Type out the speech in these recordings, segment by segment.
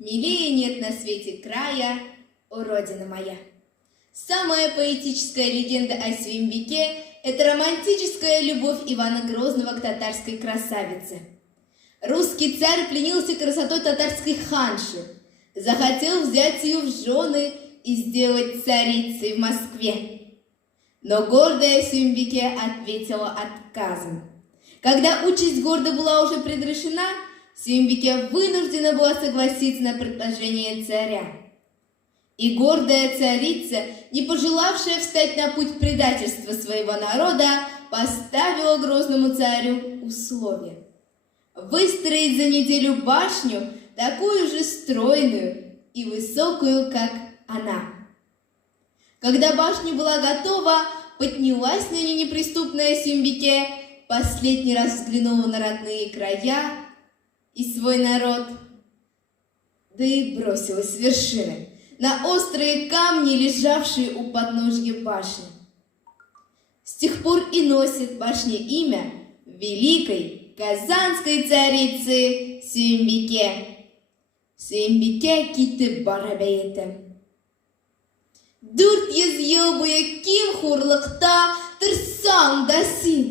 Милее нет на свете края, о родина моя. Самая поэтическая легенда о Свимбике – это романтическая любовь Ивана Грозного к татарской красавице. Русский царь пленился красотой татарской ханши, захотел взять ее в жены и сделать царицей в Москве. Но гордая Свимбике ответила отказом. Когда участь города была уже предрешена, Свимбике вынуждена была согласиться на предложение царя. И гордая царица, не пожелавшая встать на путь предательства своего народа, поставила грозному царю условие: выстроить за неделю башню, такую же стройную и высокую, как она. Когда башня была готова, поднялась на нее неприступная Свимбике, последний раз взглянула на родные края и свой народ, да и бросилась с вершины на острые камни, лежавшие у подножья башни. С тех пор и носит башня имя великой казанской царицы Свимбике. Свимбике китеп бара бәйете. Дүрт йөз ел буе киң хурлыкта торсаң да син,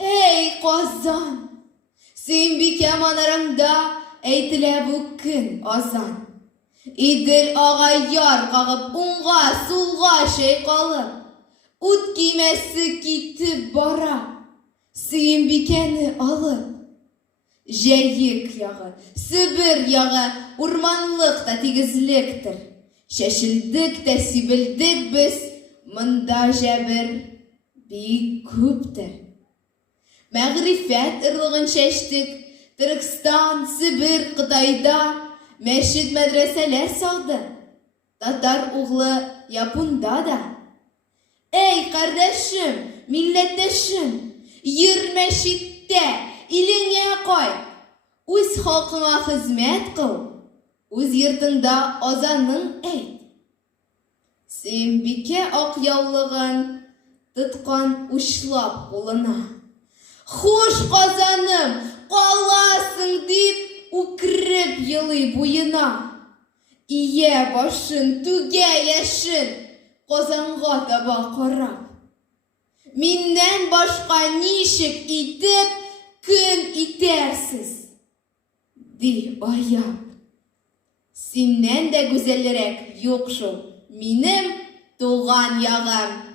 эй Казан! Свимбике манарыңда әйтелә бу көн азан. Идел ага яр кагып уңга сулга чайкалып, ут көймәсе китеп бара, Свимбикене алып. Җәек ягы, Себер ягы, урманлык та тигезлектер. Чәчелдек тә сибелдек без, монда җәбер бик күптер. Мәгърифәт ырлыгын чәчтек, Төрекстан, Себер, Кытайда мәчет мәдрәсәләр салды, татар углы Япунда да. Эй, кардәшем, милләттәшем, йөр мәчеттә, илеңә кай, үз халкыңа хезмәт кыл, үз йортыңда азаның әйт. Свимбике ак яулыгын тоткан учлап кулына. Хуш, Казаным, каласың дип үкреп елый буена. Ие башын, түгә яшен, Казанга таба карап. Миннән башка ничек итеп көн итәрсез? Ди аяп. Синнән дә гүзәлрәк юк шул минем туган ягым.